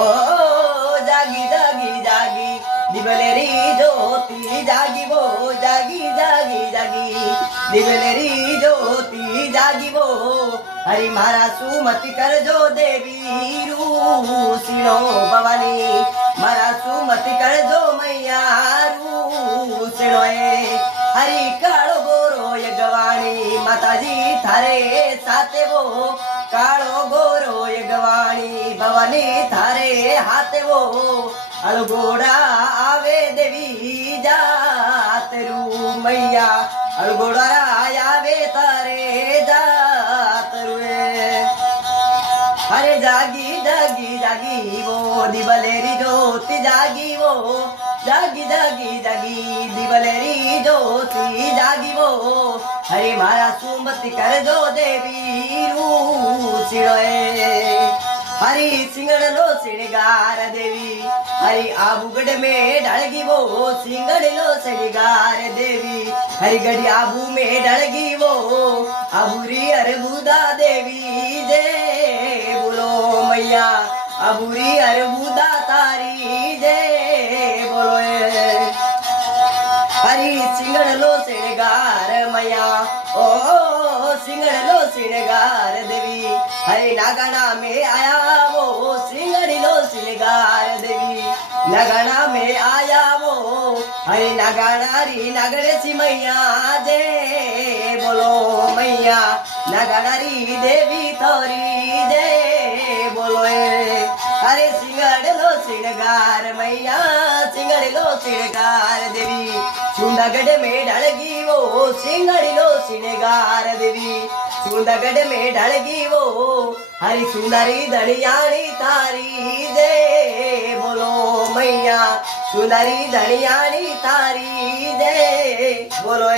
ओ जागी जागी जागी दिवलेरी ज्योति जागी वो जागी जागी जागी दिवलेरी ज्योति जागी वो हरि मारा सुमति करजो देवी रूसिनो भवानी मारा सुमति करजो मैया रूसिनो हरि काळो गोरो यगवाणी माताजी थारे साथे वो काळो गोरो यगवाणी भवानी थारे हाथे वो अलगोड़ा आवे देवी जातरू मैया अलगोड़ा आवे तारे जातरू अरे जागी जागी जागी वो दिवलेरी ज्योति जागी वो जागी जागी जागी दिवलेरी ज्योति जागी वो हरे मारा सुमति कर जो देवी रूसिरोए हरी सिंगड़ लो सिणगार देवी हरी आबूगढ़ में ढलगी वो सिंगड़ लो सिणगार देवी हरी गढ़ी आबू में ढलगी वो आबूरी अरबुदा देवी जय बोलो मैया आबूरी अरबुदा तारी जय बोलो हरी सिंगड़ लो सिणगार मैया ओ सिंगड़ लो सिणगार देवी हरे नागना में आया वो सिंगड़ी लो सिंगार देवी नगना में आया वो हरे नगना री नगरे सी मैया जय बोलो मैया नगना री देवी थोरी जय बोलो हरे सिंगड़ लो सिंगार मैया सिंगड़ लो सिंगार देवी चुंदगढ़ में ढलगी वो सिंगड़ी लो सिंगार देवी चुंदगढ़ में ढलगी वो हरी सुंदरी धनियाणी तारी जय बोलो मैया सुंदरी धनियाणी तारी जय बोलो